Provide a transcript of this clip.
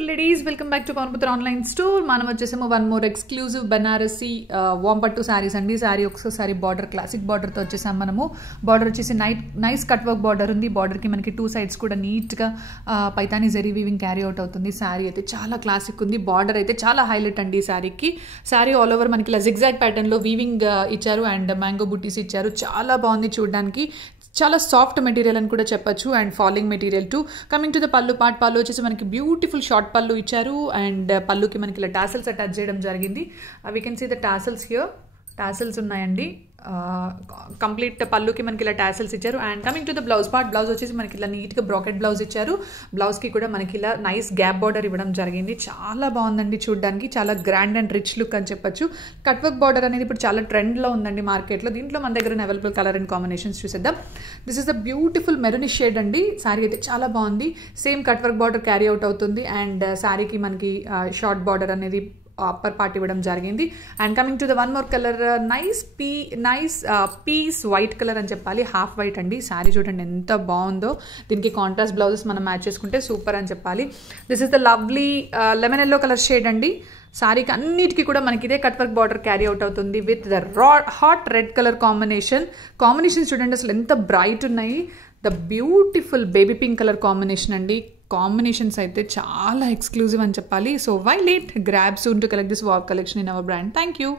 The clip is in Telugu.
Beautiful ladies, welcome back to Pavanputra online store. మనం వచ్చేసేమో వన్ మోర్ ఎక్స్క్లూజివ్ బనారసి వాంపట్టు శారీస్ అండి. శారీ ఒకసారి బార్డర్ క్లాసిక్ బార్డర్తో వచ్చేసాం మనము. బార్డర్ వచ్చేసి నైస్ కట్ వర్క్ బార్డర్ ఉంది. బార్డర్కి మనకి టూ సైడ్స్ కూడా నీట్గా Paithani zari weaving carry out అవుతుంది. శారీ అయితే చాలా క్లాసిక్ ఉంది. బార్డర్ అయితే చాలా హైలైట్ అండి ఈ శారీకి. శారీ ఆల్ ఓవర్ మనకి ఇలా జిగ్జాగ్ ప్యాటర్న్లో వీవింగ్ ఇచ్చారు అండ్ మ్యాంగో బుటీస్ ఇచ్చారు. చాలా బాగుంది చూడడానికి. చాలా సాఫ్ట్ మెటీరియల్ అని కూడా చెప్పొచ్చు and falling material to. Coming to the పళ్ళు పార్ట్, పళ్ళు వచ్చేసి మనకి బ్యూటిఫుల్ షార్ట్ పళ్ళు ఇచ్చారు అండ్ పళ్ళుకి మనకి ఇలా టాసల్స్ అటాచ్ చేయడం జరిగింది. We can see the tassels here. Tassels ఉన్నాయండి. కంప్లీట్ పళ్ళుకి మనకి ఇలా టాసల్స్ ఇచ్చారు. And coming to the blouse part, blouse వచ్చేసి మనకి ఇలా నీట్గా బ్రాకెట్ బ్లౌజ్ ఇచ్చారు. బ్లౌజ్కి కూడా మనకి ఇలా నైస్ గ్యాప్ బార్డర్ ఇవ్వడం జరిగింది. చాలా బాగుందండి చూడడానికి. చాలా గ్రాండ్ అండ్ రిచ్ లుక్ అని చెప్పొచ్చు. కట్ వర్క్ బార్డర్ అనేది ఇప్పుడు చాలా ట్రెండ్లో ఉందండి మార్కెట్లో. దీంట్లో మన దగ్గర అవైలబుల్ కలర్ అండ్ కాంబినేషన్స్ చూసేద్దాం. This is the beautiful maroonish shade అండి. శారీ అయితే చాలా బాగుంది. Same cut work border carry out అవుతుంది అండ్ శారీకి మనకి షార్ట్ బార్డర్ అనేది అప్పర్ పార్ట్ ఇవ్వడం జరిగింది. And coming to the one more colour, nice piece white colour అని చెప్పాలి. హాఫ్ వైట్ అండి. శారీ చూడండి ఎంత బాగుందో. దీనికి కాంట్రాస్ట్ బ్లౌజెస్ మనం మ్యాచ్ చేసుకుంటే సూపర్ అని చెప్పాలి. This is the lovely lemon yellow colour shade అండి. శారీకి అన్నిటికీ కూడా మనకి ఇదే cut work border carry out అవుతుంది with the hot red colour combinations చూడండి అసలు ఎంత బ్రైట్ ఉన్నాయి. The beautiful baby pink colour combination అండి. కాంబినేషన్స్ అయితే చాలా ఎక్స్క్లూజివ్ అని చెప్పాలి. So why late, grab soon to collect this wow collection in our brand. Thank you.